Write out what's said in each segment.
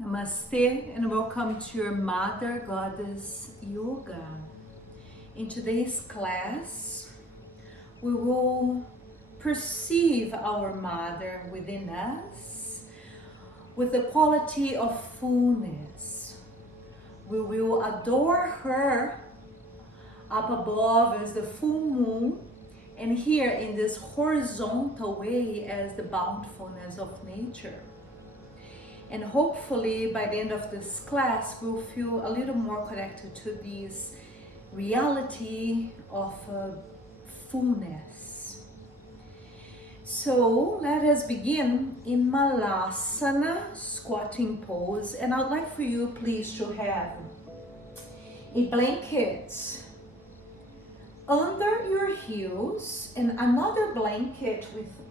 Namaste and welcome to your Mother Goddess Yoga. In today's class, we will perceive our Mother within us with the quality of fullness. We will adore her up above as the full moon and here in this horizontal way as the bountifulness of nature. And hopefully by the end of this class, we'll feel a little more connected to this reality of fullness. So let us begin in Malasana, squatting pose. And I'd like for you please to have a blanket under your heels and another blanket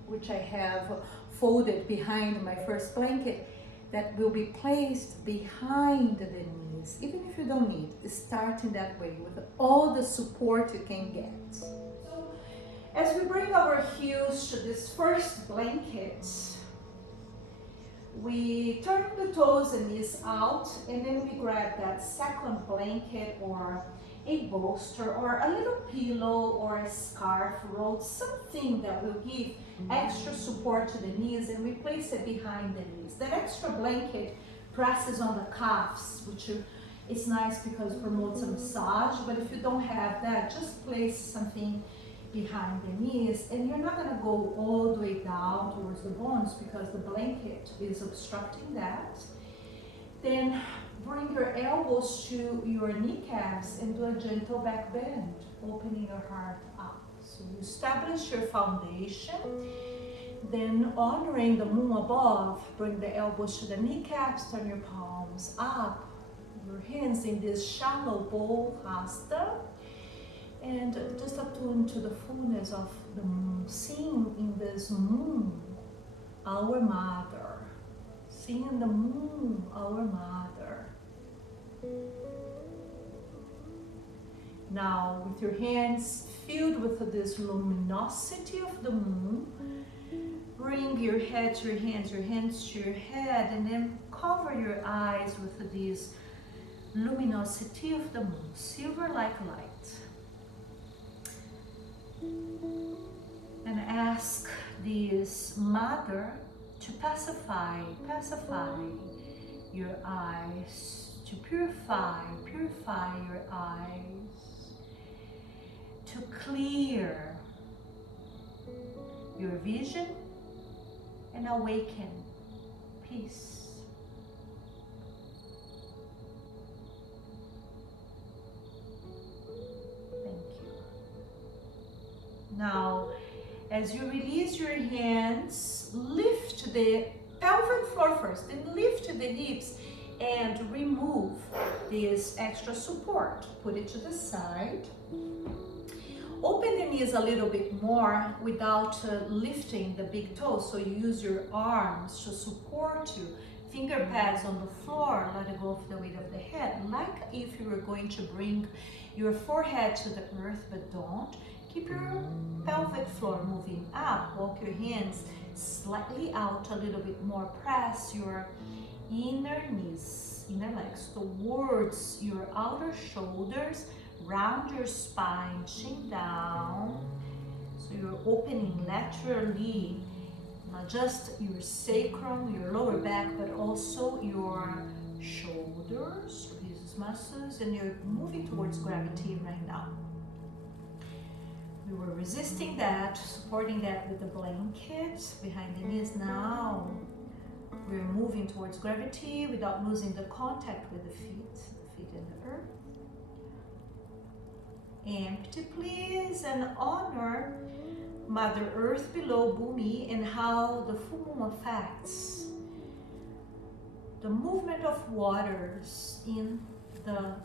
which I have folded behind my first blanket that will be placed behind the knees, even if you don't need, start in that way with all the support you can get. So as we bring our heels to this first blanket, we turn the toes and knees out, and then we grab that second blanket or a bolster or a little pillow or a scarf rolled, something that will give extra support to the knees, and we place it behind the knees. That extra blanket presses on the calves, which is nice because it promotes a massage, but if you don't have that, just place something behind the knees, and you're not going to go all the way down towards the bones because the blanket is obstructing that. Then bring your elbows to your kneecaps and do a gentle back bend, opening your heart up. So you establish your foundation, then honoring the moon above, bring the elbows to the kneecaps, turn your palms up, your hands in this shallow bow hasta, and just attune to the fullness of the moon, seeing in this moon our mother, seeing in the moon our mother. Now, with your hands filled with this luminosity of the moon, bring your head to your hands to your head, and then cover your eyes with this luminosity of the moon, silver-like light. And ask this mother to pacify your eyes, to purify your eyes, to clear your vision and awaken peace. Thank you. Now, as you release your hands, lift the pelvic floor first, then lift the hips and remove this extra support. Put it to the side. Open the knees a little bit more without lifting the big toes. So you use your arms to support you. Finger pads on the floor, let go of the weight of the head, like if you were going to bring your forehead to the earth, but don't. Keep your pelvic floor moving up. Walk your hands slightly out a little bit more. Press your inner knees, inner legs towards your outer shoulders. Round your spine, chin down. So you're opening laterally, not just your sacrum, your lower back, but also your shoulders, these muscles, and you're moving towards gravity right now. We were resisting that, supporting that with the blanket behind the knees. Now we're moving towards gravity without losing the contact with the feet and the earth. Empty, please, and honor Mother Earth below Bhumi and how the full moon affects the movement of waters in the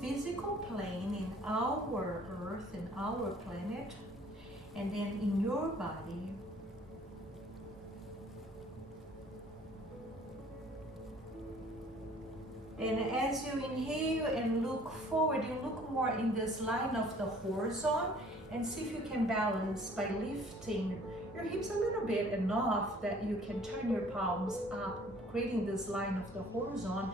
physical plane, in our earth, in our planet, and then in your body. And as you inhale and look forward, you look more in this line of the horizon and see if you can balance by lifting your hips a little bit enough that you can turn your palms up, creating this line of the horizon.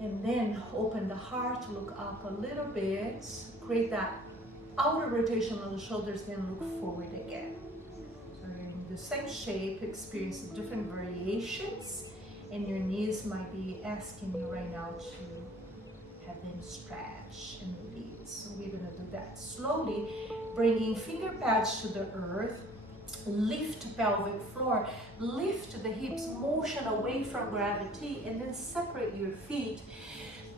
And then open the heart, look up a little bit, create that outer rotation on the shoulders, then look forward again. So you're in the same shape, experience different variations, and your knees might be asking you right now to have them stretch and release. So we're gonna do that slowly, bringing finger pads to the earth, lift pelvic floor, lift the hips, motion away from gravity, and then separate your feet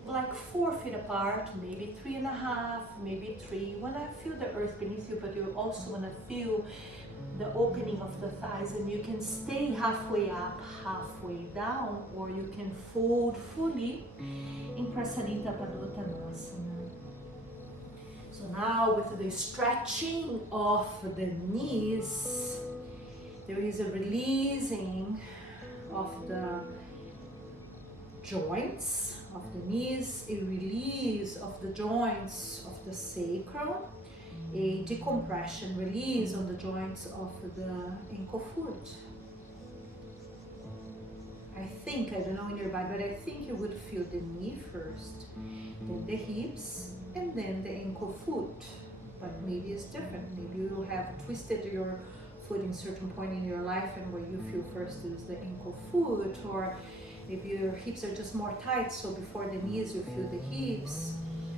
like 4 feet apart, maybe 3.5, maybe 3. You wanna feel the earth beneath you, but you also wanna feel the opening of the thighs, and you can stay halfway up, halfway down, or you can fold fully in Prasarita Padottanasana. So now with the stretching of the knees, there is a releasing of the joints of the knees, a release of the joints of the sacrum, a decompression, release on the joints of the ankle foot. I don't know in your body, but I think you would feel the knee first, then the hips, and then the ankle foot. But maybe it's different. Maybe you have twisted your foot in a certain point in your life, and where you feel first is the ankle foot, or maybe your hips are just more tight, so before the knees you feel the hips.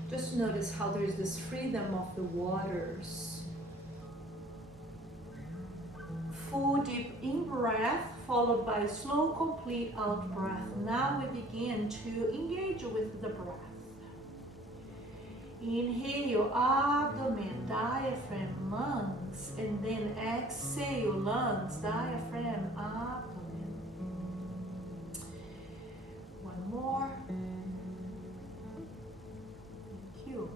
Just notice how there is this freedom of the waters. Full deep in breath, followed by slow complete out breath. Now we begin to engage with the breath. Inhale, abdomen, diaphragm, lungs, and then exhale, lungs, diaphragm, abdomen. One more. Thank you.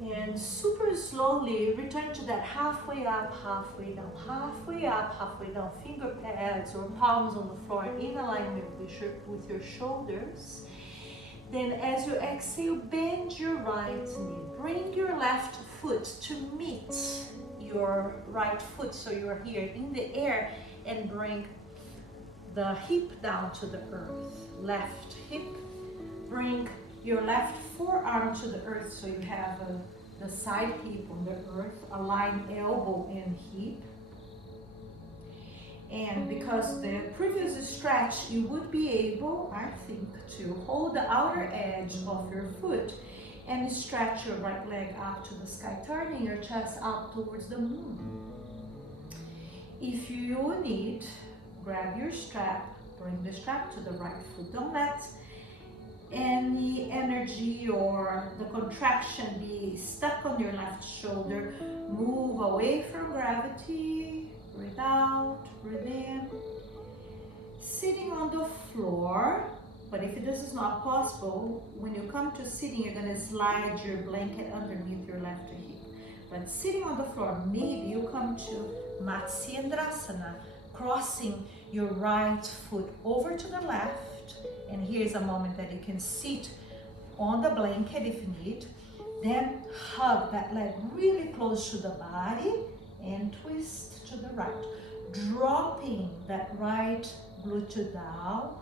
And super slowly return to that halfway up, halfway down, halfway up, halfway down. Finger pads or palms on the floor in alignment with your shoulders. Then as you exhale, bend your right knee. Bring your left foot to meet your right foot. So you're here in the air, and bring the hip down to the earth. Left hip. Bring your left forearm to the earth, so you have the side hip on the earth. Align elbow and hip. And because the previous stretch, you would be able, I think, to hold the outer edge of your foot and stretch your right leg up to the sky, turning your chest up towards the moon. If you need, grab your strap, bring the strap to the right foot. Don't let any energy or the contraction be stuck on your left shoulder. Move away from gravity. Breathe out, breathe in. Sitting on the floor, but if this is not possible, when you come to sitting, you're gonna slide your blanket underneath your left hip. But sitting on the floor, maybe you come to Matsyendrasana, crossing your right foot over to the left, and here's a moment that you can sit on the blanket if you need. Then hug that leg really close to the body and twist to the right, dropping that right glute down,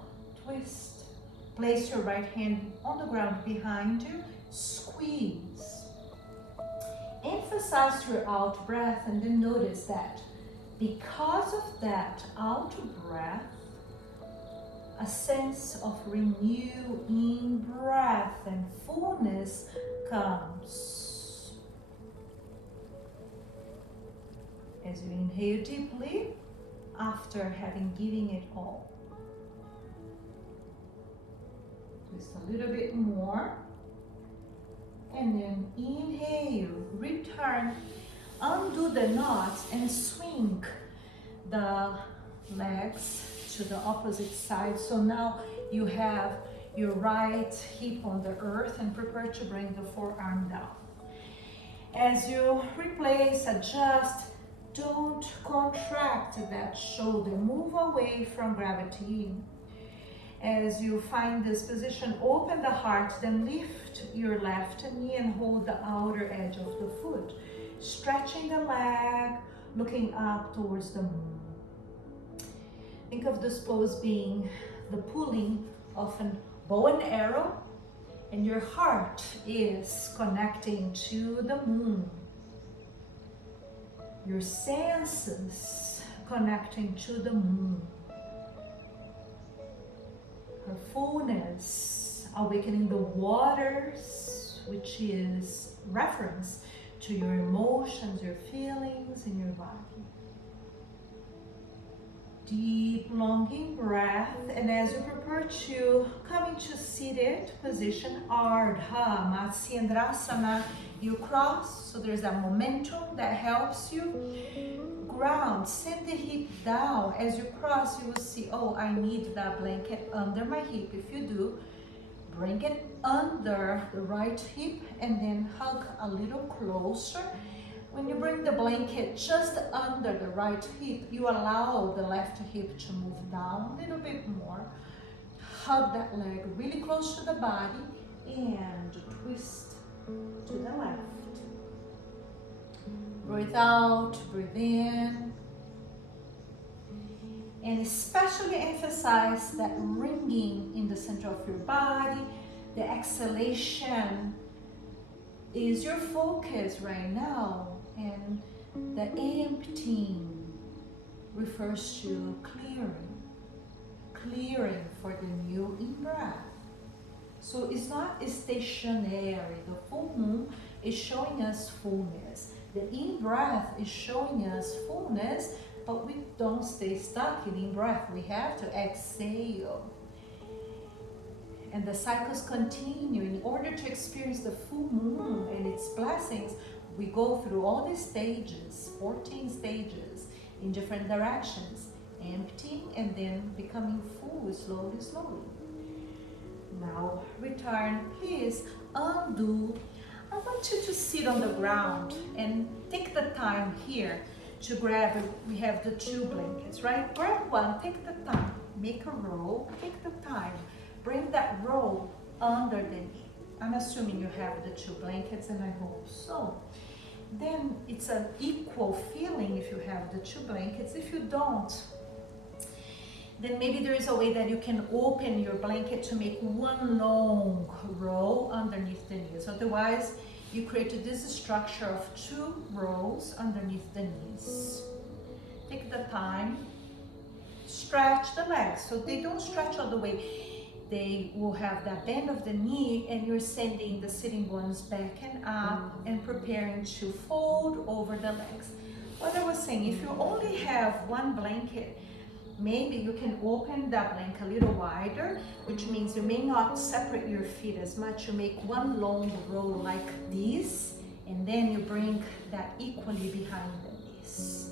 twist. Place your right hand on the ground behind you, squeeze. Emphasize your out breath, and then notice that because of that out breath, a sense of renew in breath and fullness comes. As you inhale deeply, after having given it all. Twist a little bit more. And then inhale, return, undo the knots and swing the legs to the opposite side. So now you have your right hip on the earth and prepare to bring the forearm down. As you replace, adjust, don't contract that shoulder. Move away from gravity. As you find this position, open the heart, then lift your left knee and hold the outer edge of the foot. Stretching the leg, looking up towards the moon. Think of this pose being the pulling of a bow and arrow, and your heart is connecting to the moon. Your senses connecting to the moon. Her fullness awakening the waters, which is reference to your emotions, your feelings in your body. Deep, longing breath, and as you prepare to come into seated position, Ardha Matsyendrasana, you cross, so there's that momentum that helps you ground. Send the hip down. As you cross, you will see, oh, I need that blanket under my hip. If you do, bring it under the right hip and then hug a little closer. When you bring the blanket just under the right hip, you allow the left hip to move down a little bit more. Hug that leg really close to the body and twist to the left. Breathe out, breathe in. And especially emphasize that ringing in the center of your body. The exhalation is your focus right now. And the emptying refers to clearing for the new in-breath. So it's not stationary. The full moon is showing us fullness. The in-breath is showing us fullness, but we don't stay stuck in in-breath. We have to exhale. And the cycles continue. In order to experience the full moon and its blessings, we go through all these stages, 14 stages in different directions, emptying and then becoming full slowly, slowly. Now return, please undo. I want you to sit on the ground and take the time here to grab it. We have the 2 blankets, right? Grab one, take the time, make a roll, take the time, bring that roll under the knee. I'm assuming you have the 2 blankets, and I hope so. Then it's an equal feeling if you have the 2 blankets. If you don't, then maybe there is a way that you can open your blanket to make one long row underneath the knees. Otherwise, you created this structure of 2 rows underneath the knees. Take the time, stretch the legs so they don't stretch all the way. They will have that bend of the knee, and you're sending the sitting bones back and up and preparing to fold over the legs. What I was saying, if you only have 1 blanket, maybe you can open that blanket a little wider, which means you may not separate your feet as much. You make one long row like this, and then you bring that equally behind the knees.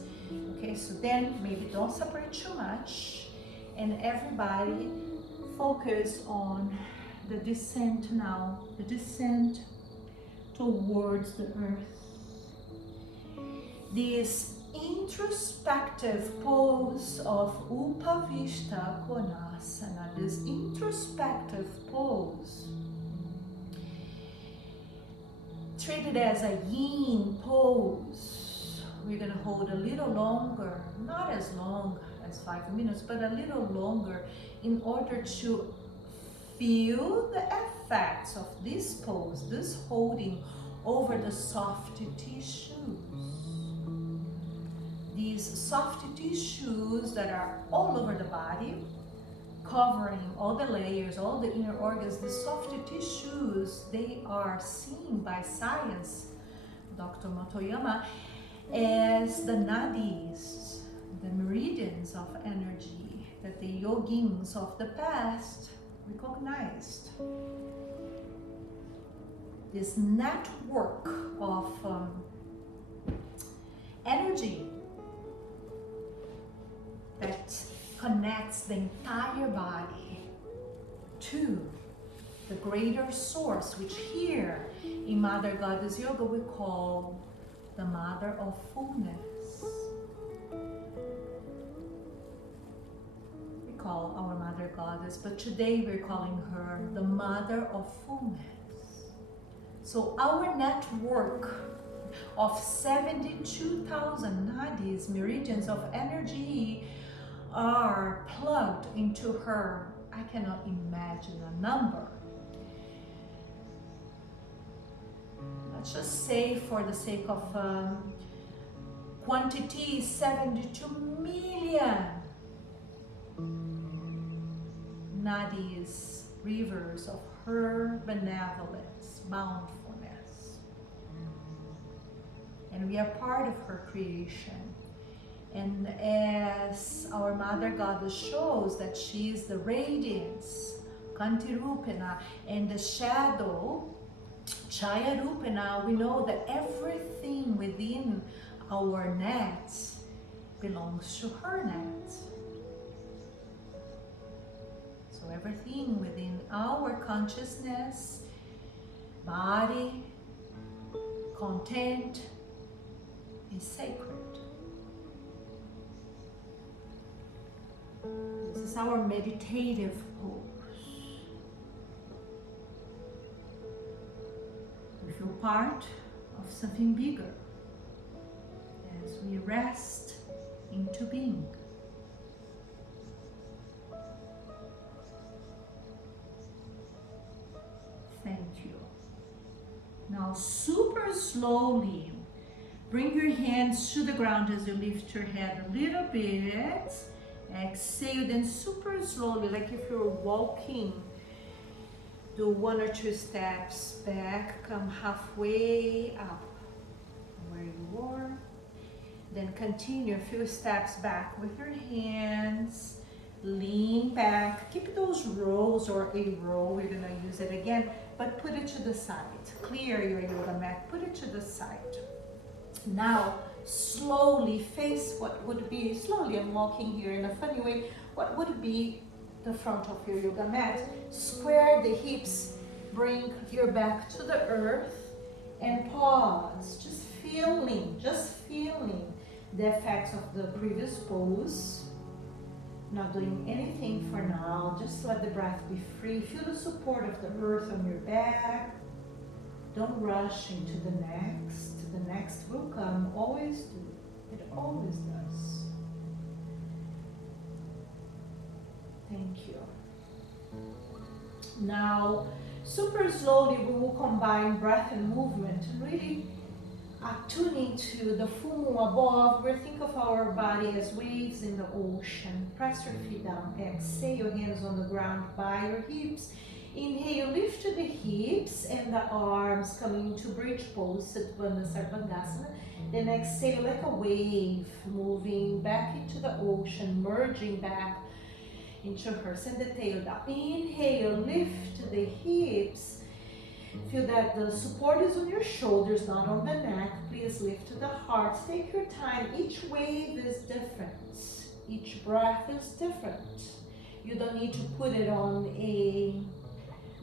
Okay, so then maybe don't separate too much, and everybody focus on the descent now, the descent towards the earth. This introspective pose of Upavishta Konasana, this introspective pose, treated as a yin pose. We're going to hold a little longer, not as long as 5 minutes, but a little longer, in order to feel the effects of this pose, this holding over the soft tissues. These soft tissues that are all over the body, covering all the layers, all the inner organs. The soft tissues, they are seen by science, Dr. Motoyama, as the nadis, the meridians of energy that the yogins of the past recognized. This network of energy that connects the entire body to the greater source, which here in Mother Goddess Yoga we call the Mother of Fullness. Call our Mother Goddess, but today we're calling her the Mother of Fullness. So our network of 72,000 nadis, meridians of energy, are plugged into her. I cannot imagine a number. Let's just say, for the sake of quantity, 72 million nadis, rivers of her benevolence, bountifulness. And we are part of her creation. And as our Mother Goddess shows that she is the radiance, Kantirupena, and the shadow, Chayarupena, we know that everything within our nets belongs to her net. So everything within our consciousness, body, content is sacred. This is our meditative pose. We feel part of something bigger as we rest into being. Thank you. Now super slowly, bring your hands to the ground as you lift your head a little bit. Exhale, then super slowly, like if you're walking, do 1 or 2 steps back, come halfway up where you were. Then continue a few steps back with your hands. Lean back. Keep those rows or a row. We're going to use it again, but put it to the side. Clear your yoga mat. Put it to the side. Now, slowly face what would be, slowly I'm walking here in a funny way, what would be the front of your yoga mat. Square the hips. Bring your back to the earth and pause. Just feeling the effects of the previous pose. Not doing anything for now, just let the breath be free. Feel the support of the earth on your back. Don't rush into the next. The next will come, always do. It always does. Thank you. Now, super slowly we will combine breath and movement and really attuning to the full moon above. We think of our body as waves in the ocean. Press your feet down. Exhale, hands on the ground by your hips. Inhale, lift the hips and the arms coming into bridge pose, Satvana Sarvangasana. Then exhale like a wave, moving back into the ocean, merging back into her. Send the tail down. Inhale, lift the hips. Feel that the support is on your shoulders, not on the neck. Please lift the heart. Take your time. Each wave is different. Each breath is different. You don't need to put it on a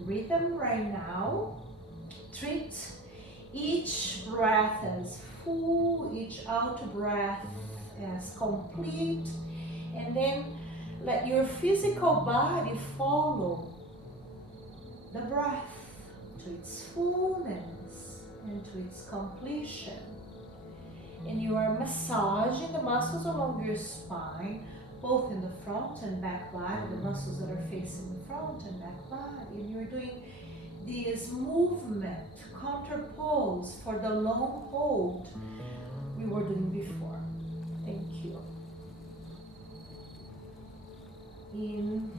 rhythm right now. Treat each breath as full, each out breath as complete, and then let your physical body follow the breath to its fullness and to its completion. And you are massaging the muscles along your spine, both in the front and back body, the muscles that are facing the front and back body. And you're doing this movement, counter pose for the long hold we were doing before. Thank you. In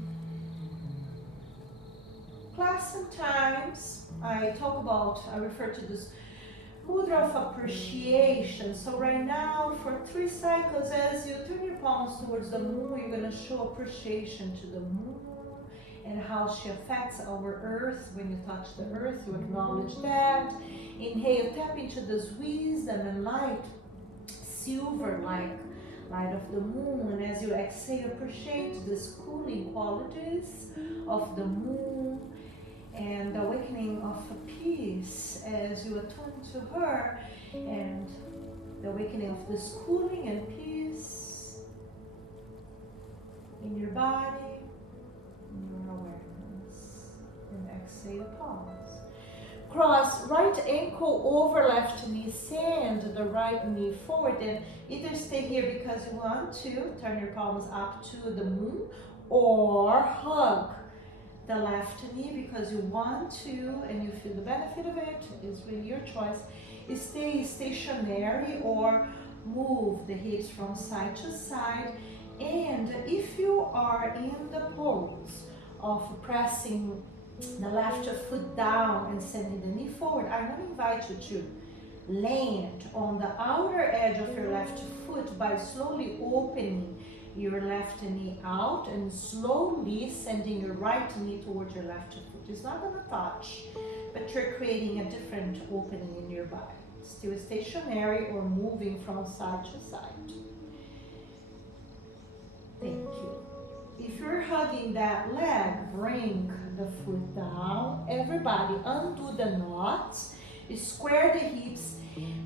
class sometimes I refer to this mudra of appreciation. So right now, for 3 cycles, as you turn your palms towards the moon, you're going to show appreciation to the moon and how she affects our earth. When you touch the earth, you acknowledge that. Inhale, tap into this wisdom and light, silver-like light of the moon. And as you exhale, appreciate these cooling qualities of the moon and the awakening of peace as you attune to her, and the awakening of this cooling and peace in your body, in your awareness. And exhale, pause. Cross right ankle over left knee, send the right knee forward, and either stay here because you want to, turn your palms up to the moon, or hug the left knee because you want to and you feel the benefit of it. It's really your choice. Stay stationary or move the hips from side to side. And if you are in the pose of pressing the left foot down and sending the knee forward, I want to invite you to land on the outer edge of your left foot by slowly opening your left knee out and slowly sending your right knee towards your left foot. It's not going to touch, but you're creating a different opening in your body. Still stationary or moving from side to side. Thank you. If you're hugging that leg, bring the foot down. Everybody, undo the knots. Square the hips.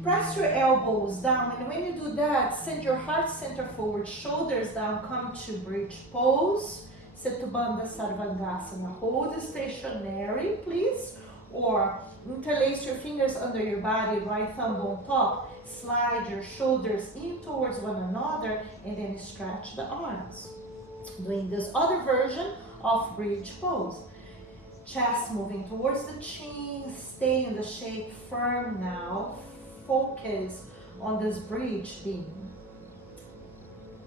Press your elbows down. And when you do that, send your heart center forward, shoulders down, come to bridge pose. Setubandha Sarvangasana. Hold stationary, please. Or interlace your fingers under your body, right thumb on top. Slide your shoulders in towards one another and then stretch the arms. Doing this other version of bridge pose. Chest moving towards the chin, stay in the shape, firm now. Focus on this bridge being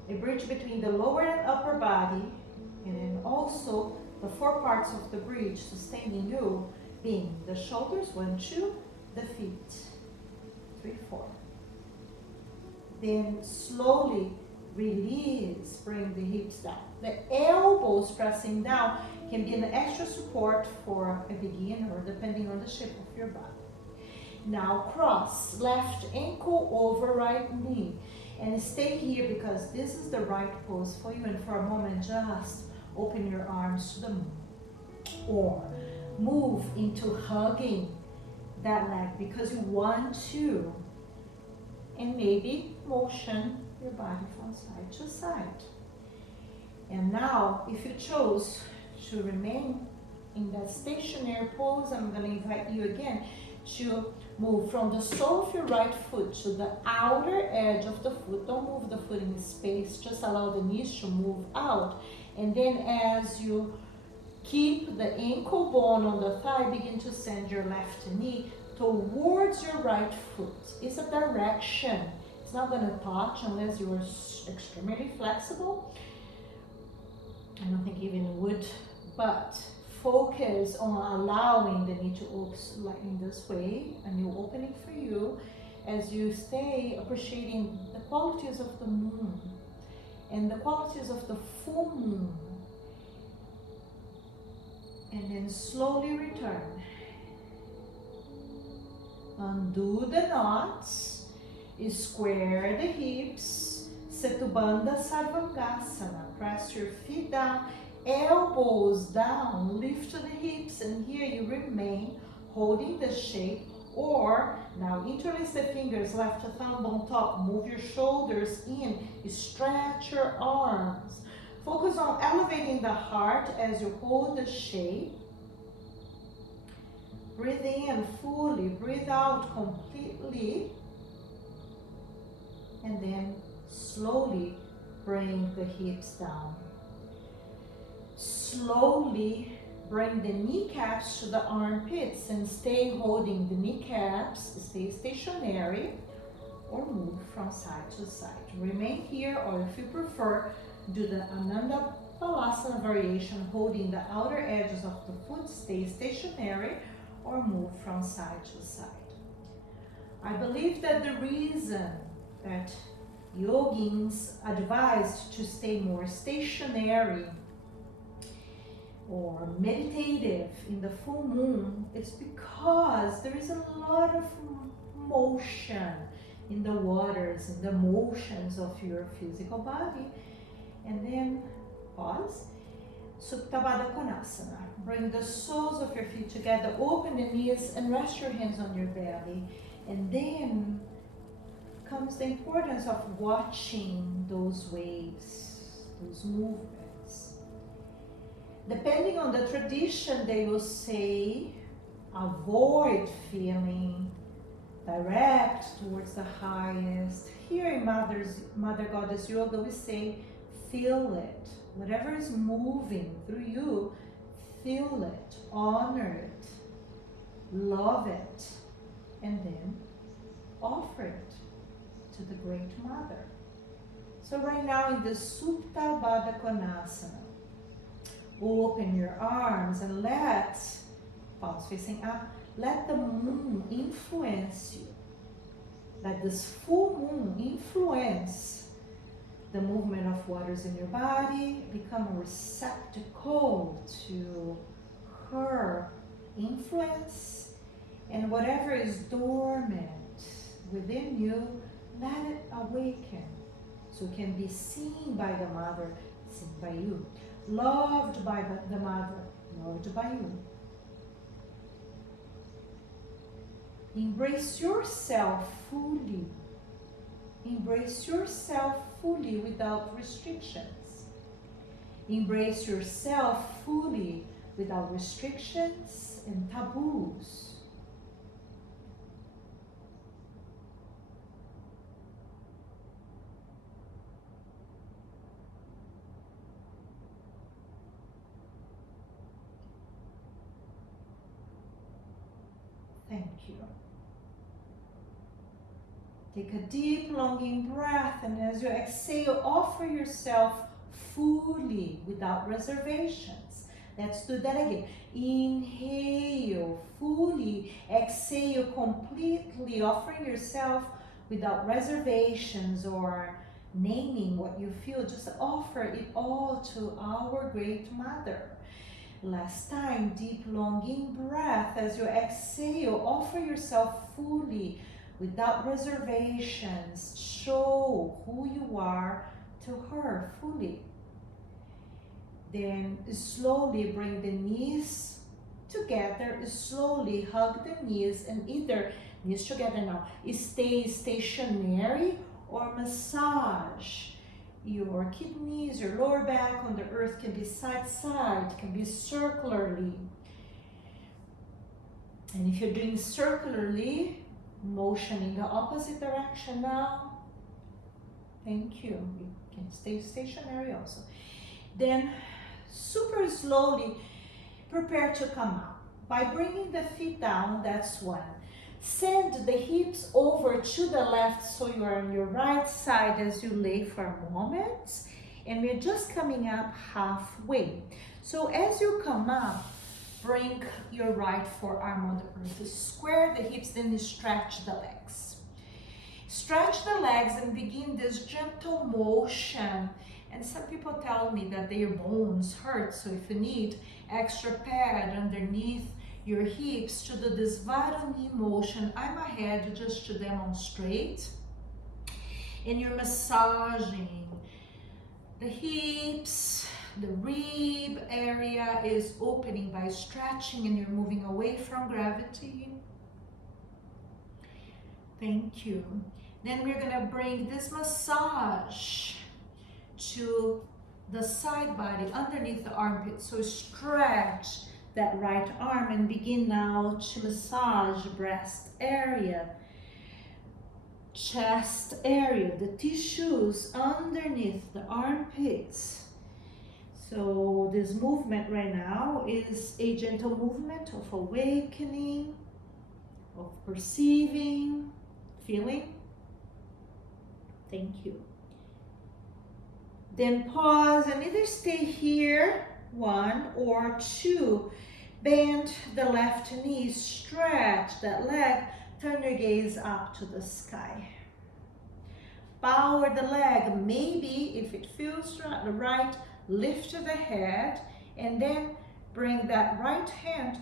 a bridge between the lower and upper body, and then also the four parts of the bridge sustaining you being the shoulders, 1, 2, the feet, 3, 4. Then slowly release, bring the hips down. The elbows pressing down can be an extra support for a beginner, depending on the shape of your body. Now cross left ankle over right knee and stay here because this is the right pose for you, and for a moment just open your arms to the moon. Or move into hugging that leg because you want to, and maybe motion your body from side to side. And now, if you chose to remain in that stationary pose, I'm going to invite you again to move from the sole of your right foot to the outer edge of the foot. Don't move the foot in space, just allow the knees to move out. And then as you keep the ankle bone on the thigh, begin to send your left knee towards your right foot. It's a direction. It's not going to touch unless you are extremely flexible. I don't think even would, but focus on allowing the knee to open in this way, a new opening for you, as you stay appreciating the qualities of the moon and the qualities of the full moon. And then slowly return. Undo the knots, square the hips, Setubandha Sarvangasana. Press your feet down, elbows down, lift the hips, and here you remain holding the shape. Or now interlace the fingers, left thumb on top, move your shoulders in, stretch your arms. Focus on elevating the heart as you hold the shape. Breathe in fully, breathe out completely. And then slowly bring the hips down. Slowly bring the kneecaps to the armpits and stay holding the kneecaps, stay stationary or move from side to side. Remain here, or if you prefer, do the Ananda Palasana variation, holding the outer edges of the foot, stay stationary or move from side to side. I believe that the reason that yogins advised to stay more stationary or meditative in the full moon is because there is a lot of motion in the waters, in the motions of your physical body. And then pause. Supta Baddha Konasana. Bring the soles of your feet together, open the knees and rest your hands on your belly. And then comes the importance of watching those waves, those movements. Depending on the tradition, they will say Avoid feeling direct towards the highest. Here in Mother Goddess Yoga, we say, feel it. Whatever is moving through you, feel it, honor it, love it, and then offer it to the Great Mother. So right now in the Supta Baddha Konasana, open your arms and let, palms facing up, let the moon influence you. Let this full moon influence the movement of waters in your body. Become a receptacle to her influence. And whatever is dormant within you, let it awaken. So it can be seen by the Mother, seen by you. Loved by the Mother, loved by you. Embrace yourself fully. Embrace yourself fully without restrictions. Embrace yourself fully without restrictions and taboos. Thank you. Take a deep, longing breath, and as you exhale, offer yourself fully, without reservations. Let's do that again. Inhale fully, exhale completely, offering yourself without reservations or naming what you feel. Just offer it all to our Great Mother. Last time, deep, longing breath. As you exhale, offer yourself fully, without reservations. Show who you are to her fully. Then slowly bring the knees together. Slowly hug the knees, and either knees together now. Stay stationary or massage your kidneys, your lower back on the earth. Can be side, can be circularly. And if you're doing circularly, motion in the opposite direction now. Thank you. You can stay stationary also. Then super slowly prepare to come up. By bringing the feet down, that's one. Send the hips over to the left so you are on your right side as you lay for a moment. And we're just coming up halfway. So as you come up, bring your right forearm on the earth. Square the hips, then stretch the legs. Stretch the legs and begin this gentle motion. And some people tell me that their bones hurt, so if you need extra pad underneath your hips to do this vital knee motion, I'm ahead just to demonstrate. And you're massaging the hips, the rib area is opening by stretching, and you're moving away from gravity. Thank you. Then we're gonna bring this massage to the side body underneath the armpit. So stretch that right arm and begin now to massage breast area, chest area, the tissues underneath the armpits. So this movement right now is a gentle movement of awakening, of perceiving, feeling. Thank you. Then pause and either stay here, 1 or 2. Bend the left knee, stretch that leg, turn your gaze up to the sky. Power the leg, maybe if it feels right, lift the head and then bring that right hand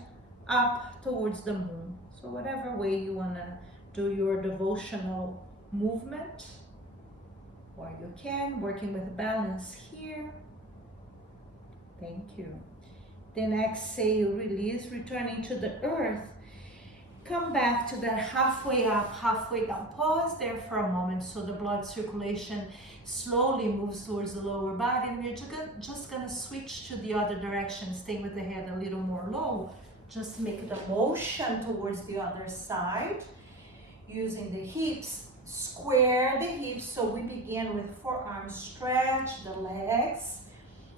up towards the moon. So whatever way you wanna do your devotional movement, or you can, working with balance here. Thank you. Then exhale, release, returning to the earth. Come back to that halfway up, halfway down. Pause there for a moment so the blood circulation slowly moves towards the lower body. And we're just gonna switch to the other direction, staying with the head a little more low. Just make the motion towards the other side. Using the hips, square the hips. So we begin with forearms, stretch the legs,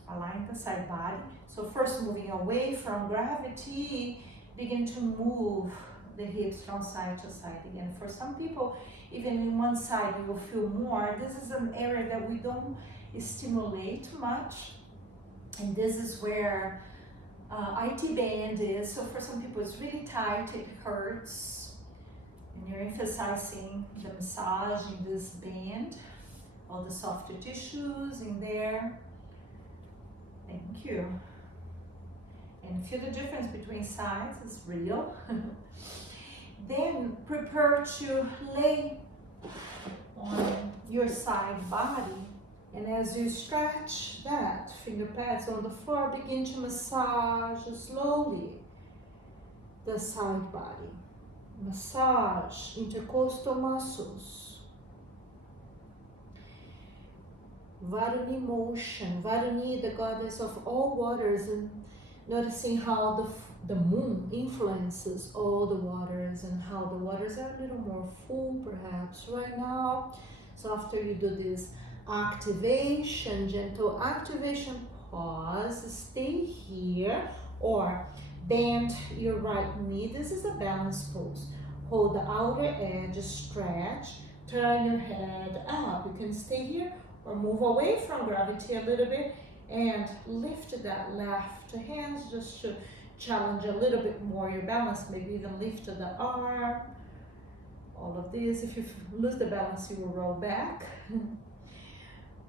align the side body. So first moving away from gravity, begin to move the hips from side to side again. For some people, even in one side you will feel more. This is an area that we don't stimulate much. And this is where IT band is. So for some people it's really tight, it hurts. And you're emphasizing the massage in this band, all the soft tissues in there. Thank you. And feel the difference between sides, it's real. Then prepare to lay on your side body. And as you stretch that, finger pads on the floor, begin to massage slowly the side body. Massage intercostal muscles. Varuni motion. Varuni, the goddess of all waters, and noticing how the moon influences all the waters and how the waters are a little more full perhaps right now. So after you do this activation, gentle activation, pause, stay here, or bend your right knee. This is a balance pose. Hold the outer edge, stretch, turn your head up. You can stay here or move away from gravity a little bit and lift that left hand just to challenge a little bit more your balance. Maybe even lift the arm. All of this. If you lose the balance, you will roll back.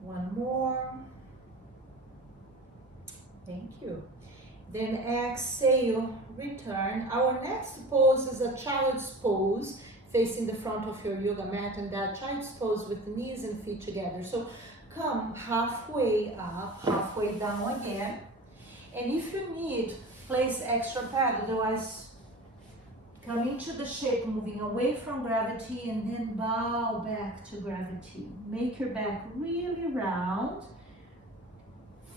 One more. Thank you. Then exhale, return. Our next pose is a child's pose, facing the front of your yoga mat, and that child's pose with knees and feet together. So come halfway up, halfway down again. And if you need, place extra pad, otherwise come into the shape, moving away from gravity, and then bow back to gravity. Make your back really round.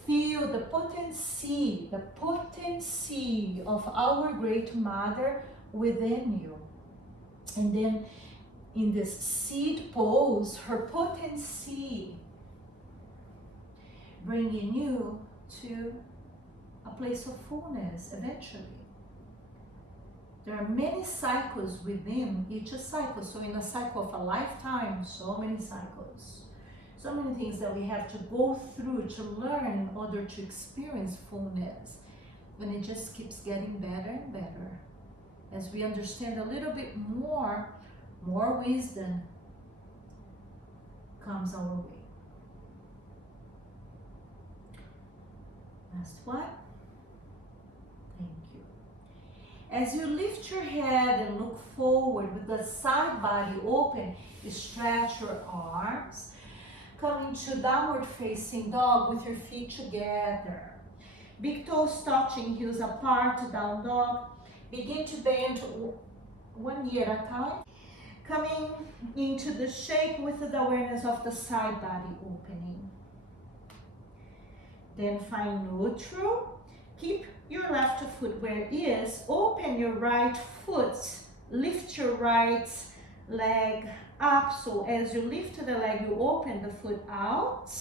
Feel the potency of our Great Mother within you. And then in this seed pose, her potency bringing you to a place of fullness eventually. There are many cycles within each cycle. So in a cycle of a lifetime, so many cycles. So many things that we have to go through to learn in order to experience fullness. And it just keeps getting better and better. As we understand a little bit more wisdom comes our way. Last one. Thank you. As you lift your head and look forward with the side body open, you stretch your arms. Come into downward facing dog with your feet together. Big toes touching, heels apart, down dog. Begin to bend one knee at a time. Coming into the shape with the awareness of the side body opening. Then find neutral. Keep your left foot where it is. Open your right foot. Lift your right leg up. So as you lift the leg, you open the foot out.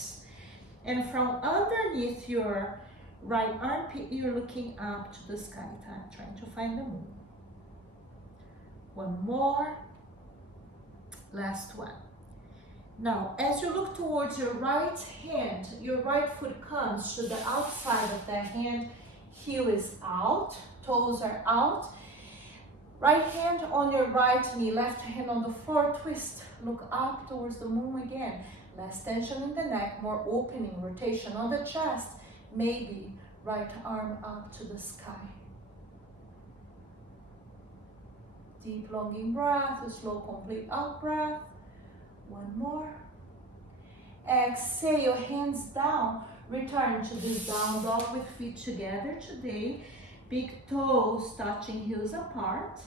And from underneath your right armpit, you're looking up to the sky, trying to find the moon. One more. Last one. Now, as you look towards your right hand, your right foot comes to the outside of that hand. Heel is out, toes are out. Right hand on your right knee, left hand on the floor, twist. Look up towards the moon again. Less tension in the neck, more opening, rotation on the chest. Maybe right arm up to the sky. Deep longing breath, a slow complete out breath. One more. Exhale, hands down. Return to this down dog with feet together today. Big toes touching, heels apart.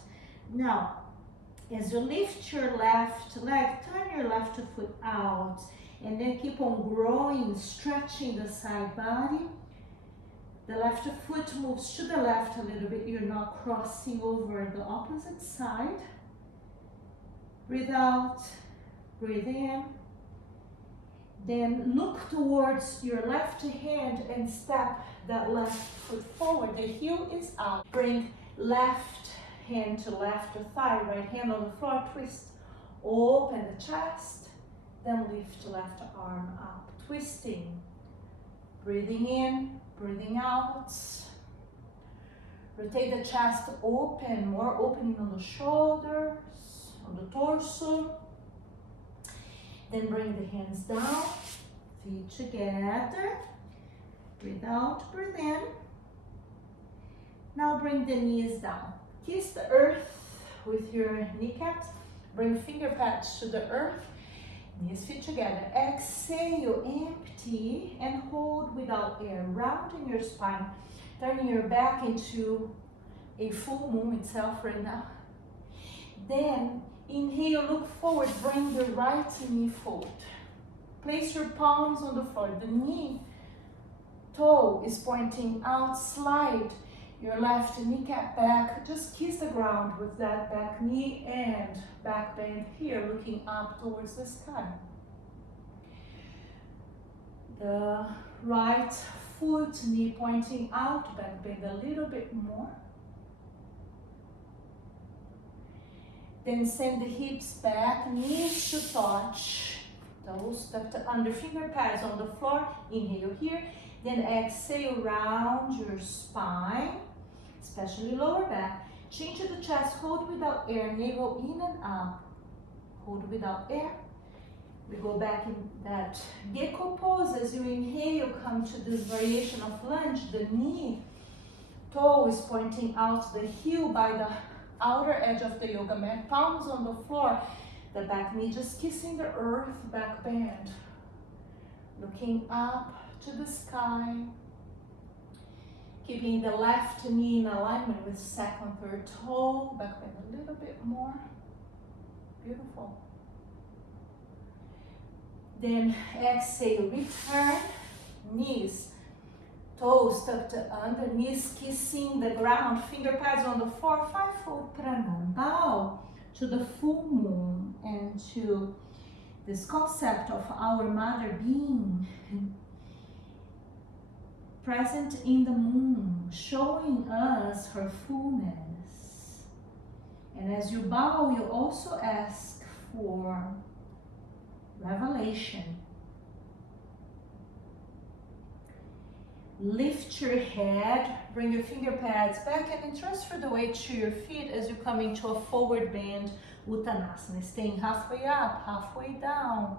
Now, as you lift your left leg, turn your left foot out. And then keep on growing, stretching the side body. The left foot moves to the left a little bit. You're now crossing over the opposite side. Breathe out, breathe in. Then look towards your left hand and step that left foot forward. The heel is out. Bring left hand to left thigh, right hand on the floor, twist. Open the chest, then lift left arm up, twisting. Breathing in, breathing out. Rotate the chest open, more opening on the shoulders, on the torso. Then bring the hands down, feet together. Breathe out, breathe in. Now bring the knees down. Kiss the earth with your kneecaps. Bring finger pads to the earth. Knees, feet together. Exhale, empty and hold without air. Rounding your spine, turning your back into a full moon itself right now. Then inhale, look forward, bring the right knee forward. Place your palms on the floor. The knee toe is pointing out. Slide your left kneecap back. Just kiss the ground with that back knee and back bend here, looking up towards the sky. The right foot, knee pointing out, back bend a little bit more. Then send the hips back, knees to touch, toes tucked under, finger pads on the floor. Inhale here, then exhale, round your spine, especially lower back. Chin to the chest, hold without air, navel in and up. Hold without air. We go back in that gecko pose. As you inhale, come to this variation of lunge. The knee, toe is pointing out, the heel by the outer edge of the yoga mat, palms on the floor, the back knee just kissing the earth, back bend. Looking up to the sky. Keeping the left knee in alignment with second, third toe, back bend a little bit more. Beautiful. Then exhale, return, knees, toes tucked under, knees kissing the ground, finger pads on the floor, five-fold pranam. Bow to the full moon and to this concept of our mother being present in the moon, showing us her fullness. And as you bow, you also ask for revelation. Lift your head, bring your finger pads back, and then transfer the weight to your feet as you come into a forward bend Uttanasana, staying halfway up, halfway down.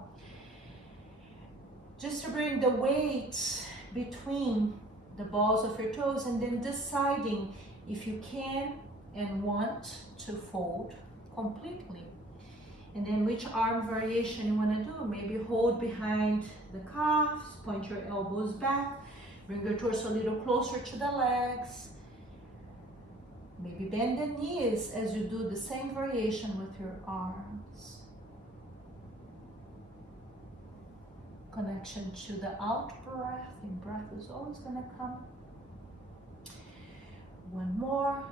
Just to bring the weight between the balls of your toes, and then deciding if you can and want to fold completely. And then which arm variation you want to do. Maybe hold behind the calves, point your elbows back, bring your torso a little closer to the legs. Maybe bend the knees as you do the same variation with your arms. Connection to the out breath. In breath is always going to come. One more.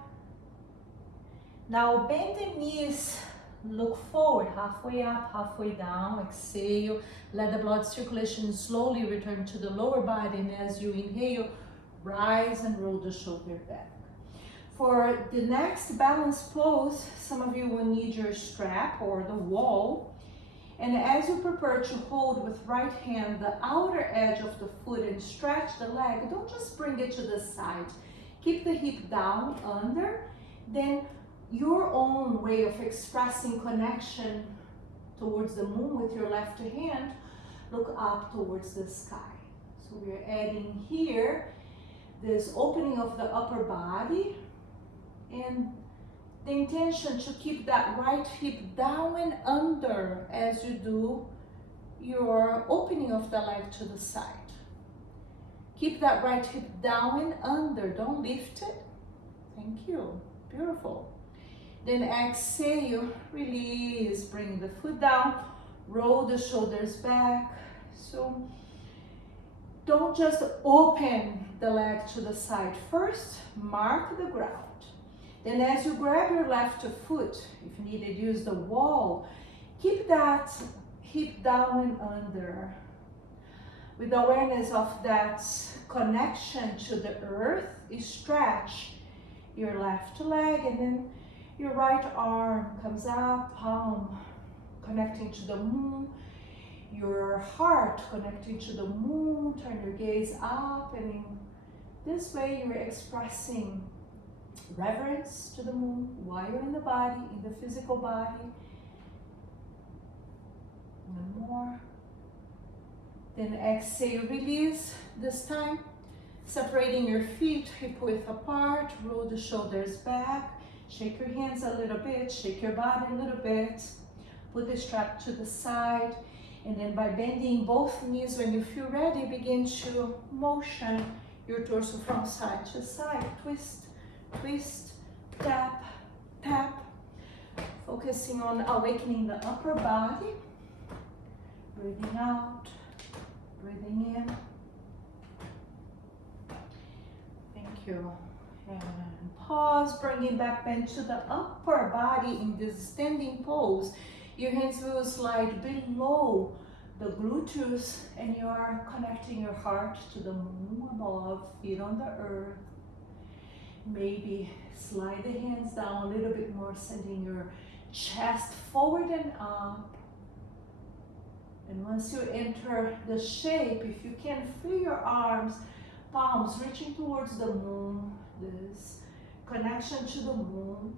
Now bend the knees. Look forward, halfway up, halfway down. Exhale, let the blood circulation slowly return to the lower body, and as you inhale, rise and roll the shoulder back. For the next balance pose, some of you will need your strap or the wall, and as you prepare to hold with right hand the outer edge of the foot and stretch the leg, don't just bring it to the side. Keep the hip down under, then your own way of expressing connection towards the moon with your left hand, look up towards the sky. So we're adding here this opening of the upper body and the intention to keep that right hip down and under as you do your opening of the leg to the side. Keep that right hip down and under, don't lift it. Thank you, beautiful. Then exhale, release, bring the foot down, roll the shoulders back. So don't just open the leg to the side. First, mark the ground. Then as you grab your left foot, if needed, use the wall. Keep that hip down and under. With awareness of that connection to the earth, stretch your left leg, and then your right arm comes up, palm connecting to the moon, your heart connecting to the moon. Turn your gaze up, and in this way you're expressing reverence to the moon while you're in the body, in the physical body. One more. Then exhale, release. This time, separating your feet hip width apart, roll the shoulders back, shake your hands a little bit, shake your body a little bit, put the strap to the side, and then by bending both knees, when you feel ready, begin to motion your torso from side to side. Twist, twist, tap, tap. Focusing on awakening the upper body. Breathing out, breathing in. Thank you. And pause, bringing back bend to the upper body in this standing pose. Your hands will slide below the gluteus, and you are connecting your heart to the moon above, feet on the earth. Maybe slide the hands down a little bit more, sending your chest forward and up. And once you enter the shape, if you can, free your arms, palms reaching towards the moon, this connection to the moon,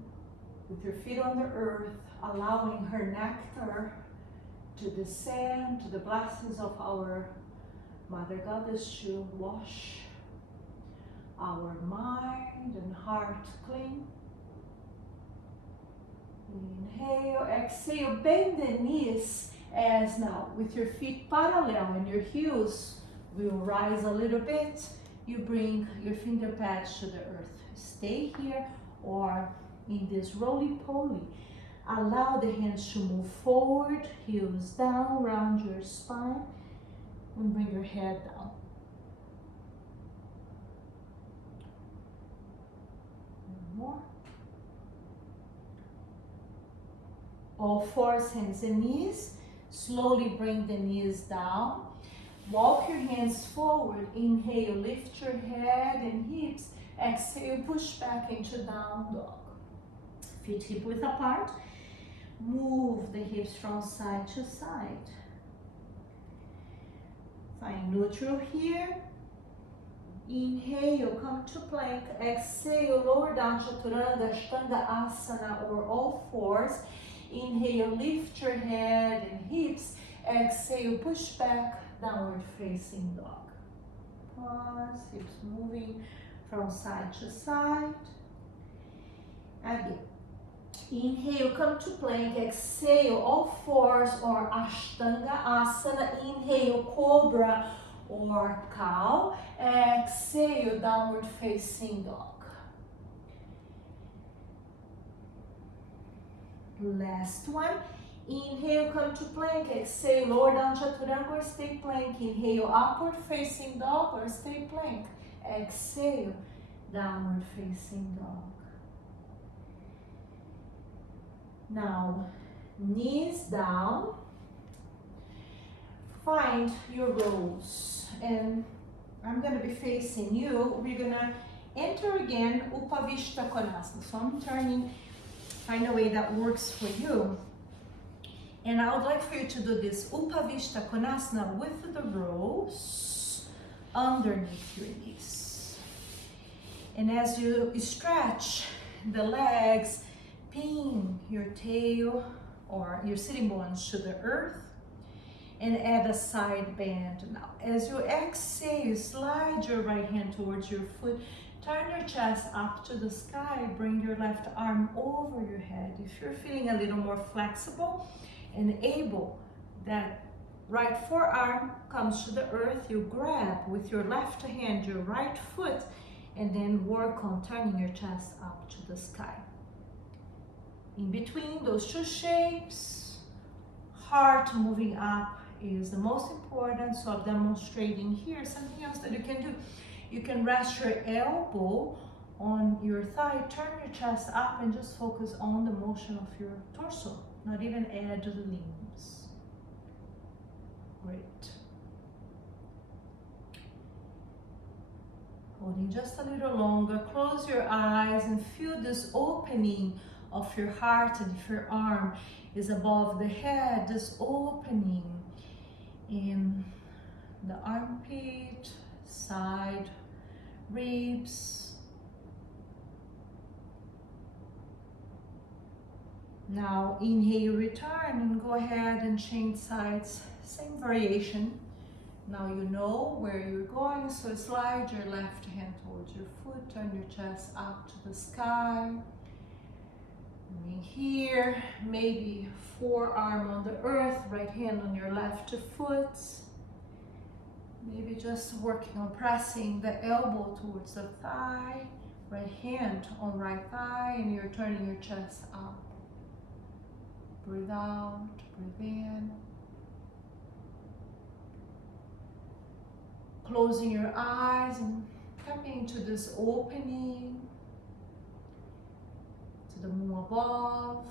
with your feet on the earth, allowing her nectar to descend, to the blessings of our Mother Goddess to wash our mind and heart clean. Inhale, exhale, bend the knees as now with your feet parallel and your heels will rise a little bit. You bring your finger pads to the earth. Stay here or in this roly-poly. Allow the hands to move forward, heels down, round your spine, and bring your head down. One more. All fours, hands and knees. Slowly bring the knees down. Walk your hands forward. Inhale, lift your head and hips. Exhale, push back into down dog. Feet hip width apart. Move the hips from side to side. Find neutral here. Inhale, come to plank. Exhale, lower down, chaturanga, ashtanga, asana, or all fours. Inhale, lift your head and hips. Exhale, push back, downward facing dog. Pause, hips moving from side to side. Again. Inhale, come to plank. Exhale, all fours or ashtanga asana. Inhale, cobra or cow. Exhale, downward facing dog. Last one. Inhale, come to plank. Exhale, lower down, chaturanga or stay plank. Inhale, upward facing dog or stay plank. Exhale, downward facing dog. Now, knees down. Find your rows. And I'm going to be facing you. We're going to enter again Upavishta Konasana. So I'm turning, find a way that works for you. And I would like for you to do this Upavishta Konasana with the rows underneath your knees. And as you stretch the legs, pin your tail or your sitting bones to the earth and add a side bend. Now, as you exhale, slide your right hand towards your foot, turn your chest up to the sky, bring your left arm over your head. If you're feeling a little more flexible and able, that right forearm comes to the earth, you grab with your left hand your right foot and then work on turning your chest up to the sky. In between those two shapes, heart moving up is the most important. So I'm demonstrating here something else that you can do. You can rest your elbow on your thigh, turn your chest up, and just focus on the motion of your torso, not even add the limbs. Great. Holding just a little longer, close your eyes and feel this opening of your heart, and if your arm is above the head, this opening in the armpit, side, ribs. Now inhale, return, and go ahead and change sides, same variation. Now you know where you're going, so slide your left hand towards your foot, turn your chest up to the sky. And here, maybe forearm on the earth, right hand on your left foot. Maybe just working on pressing the elbow towards the thigh, right hand on right thigh, and you're turning your chest up. Breathe out, breathe in. Closing your eyes and coming into this opening to the moon above.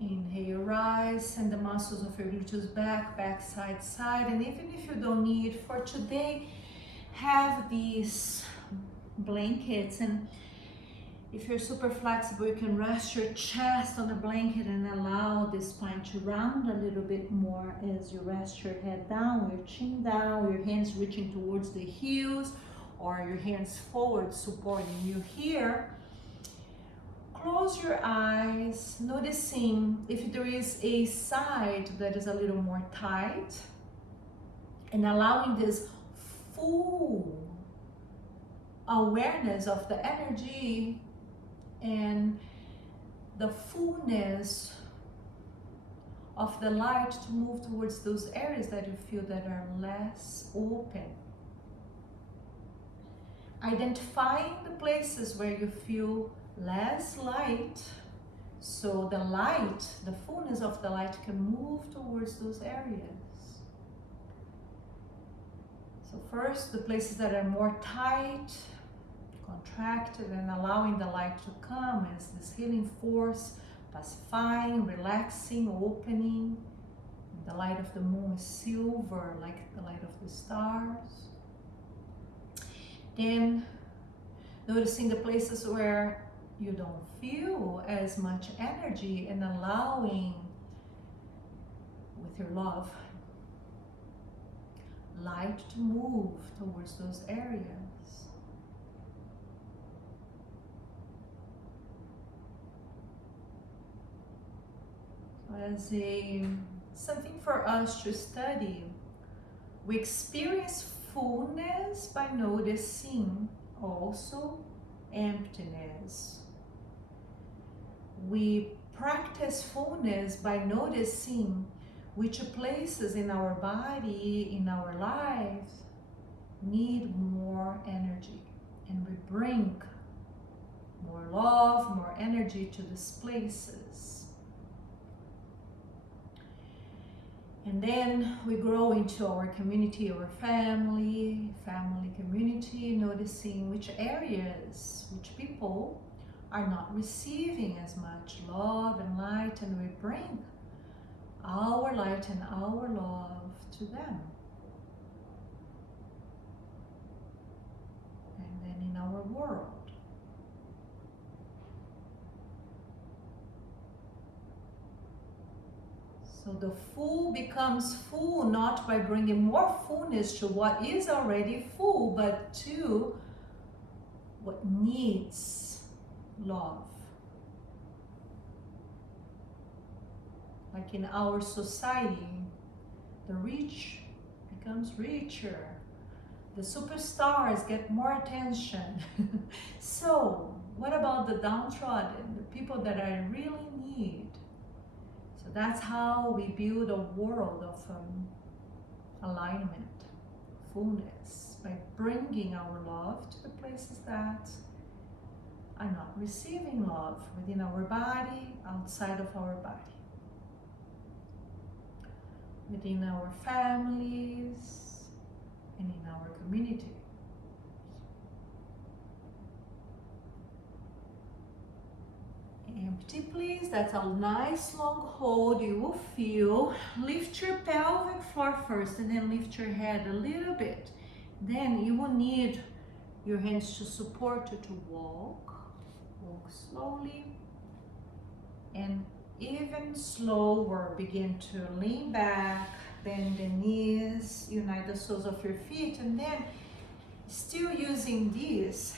Inhale, rise, send the muscles of your glutes back, back, side, side. And even if you don't need for today, have these blankets, and if you're super flexible, you can rest your chest on the blanket and allow the spine to round a little bit more as you rest your head down, your chin down, your hands reaching towards the heels, or your hands forward supporting you here. Close your eyes, noticing if there is a side that is a little more tight, and allowing this full awareness of the energy and the fullness of the light to move towards those areas that you feel that are less open. Identifying the places where you feel less light, so the light, the fullness of the light can move towards those areas. So first, the places that are more tight, contracted, and allowing the light to come as this healing force, pacifying, relaxing, opening. The light of the moon is silver, like the light of the stars. Then noticing the places where you don't feel as much energy, and allowing with your love light to move towards those areas. As something for us to study, we experience fullness by noticing also emptiness. We practice fullness by noticing which places in our body, in our life, need more energy, and we bring more love, more energy to these places. And then we grow into our community, our family community, noticing which areas, which people are not receiving as much love and light, and we bring our light and our love to them. And then in our world. So the full becomes full not by bringing more fullness to what is already full, but to what needs love. Like in our society, the rich becomes richer. The superstars get more attention. So what about the downtrodden, the people that are really need? So that's how we build a world of alignment, fullness, by bringing our love to the places that are not receiving love within our body, outside of our body, within our families, and in our community. Empty, please. That's a nice long hold. You will feel. Lift your pelvic floor first and then lift your head a little bit. Then you will need your hands to support you to walk. Walk slowly. And even slower, begin to lean back, bend the knees, unite the soles of your feet, and then still using this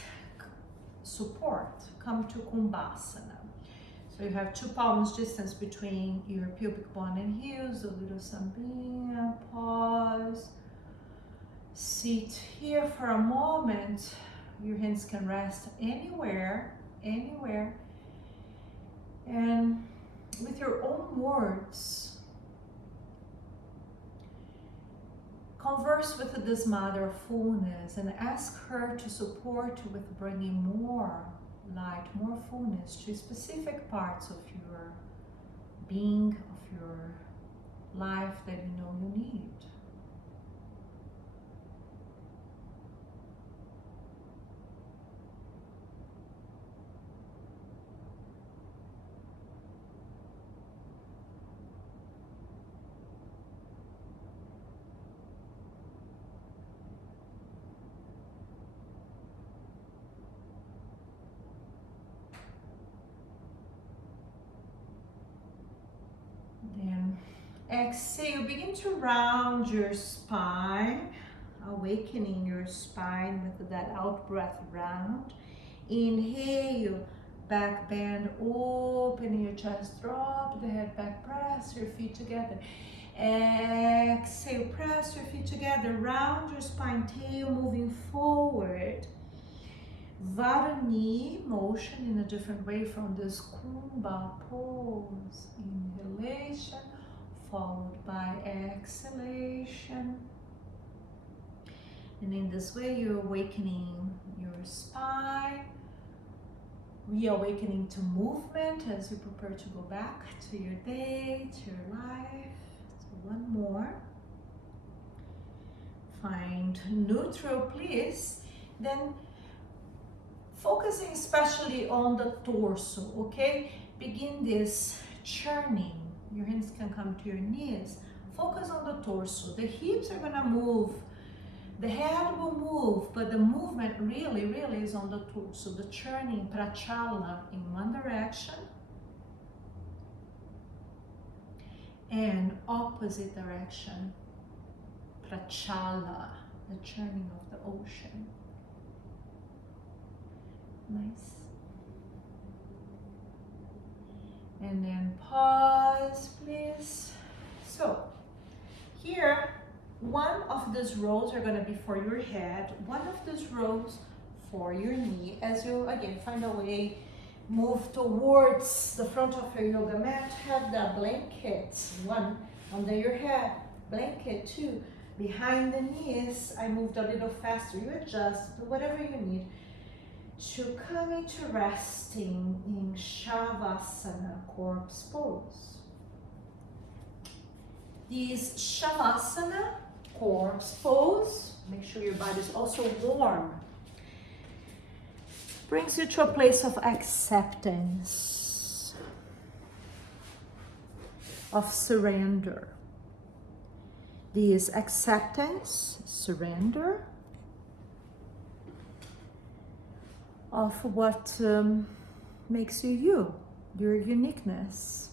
support, come to Kumbhasana. So you have 2 palms distance between your pubic bone and heels, a little sambhya, pause. Sit here for a moment. Your hands can rest anywhere, anywhere. And with your own words, converse with this mother of fullness and ask her to support you with bringing more light, more fullness to specific parts of your being, of your life that you know you need. Then exhale, begin to round your spine, awakening your spine with that out breath round. Inhale, back bend, open your chest, drop the head back, press your feet together. Exhale, press your feet together, round your spine, tail moving forward. Varani motion in a different way from this Kumbha pose. Inhalation followed by exhalation. And in this way you're awakening your spine, reawakening to movement as you prepare to go back to your day, to your life. So one more. Find neutral, please. Then focusing especially on the torso, okay? Begin this churning. Your hands can come to your knees. Focus on the torso. The hips are gonna move. The head will move, but the movement really is on the torso. The churning, prachala, in one direction. And opposite direction, prachala, the churning of the ocean. Nice. And then pause, please. So here, one of these rows are going to be for your head, one of these rows for your knee. As you again find a way, move towards the front of your yoga mat. Have the blanket, one under your head, blanket two behind the knees. I moved a little faster. You adjust, do whatever you need to come into resting in Shavasana, corpse pose. This Shavasana, corpse pose, make sure your body is also warm, brings you to a place of acceptance, of surrender. This acceptance, surrender, of what makes you you, your uniqueness.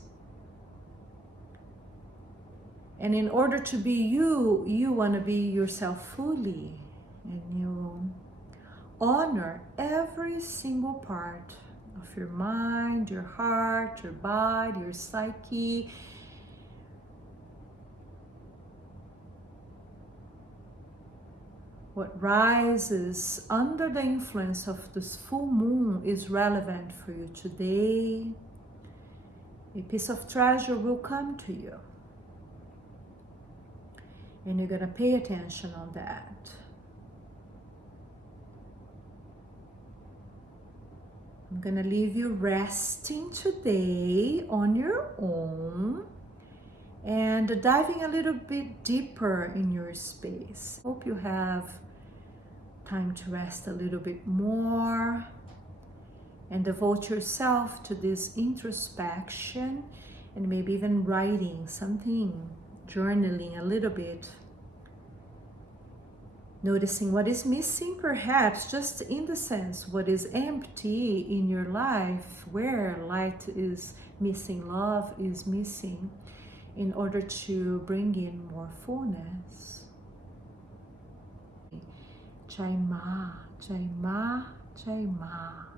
And in order to be you, you want to be yourself fully, and you honor every single part of your mind, your heart, your body, your psyche. What rises under the influence of this full moon is relevant for you today. A piece of treasure will come to you. And you're going to pay attention on that. I'm gonna leave you resting today on your own and diving a little bit deeper in your space. Hope you have time to rest a little bit more and devote yourself to this introspection, and maybe even writing something, journaling a little bit, noticing what is missing, perhaps just in the sense what is empty in your life, where light is missing, love is missing, in order to bring in more fullness. Jai Ma, Jai Ma, Jai Ma.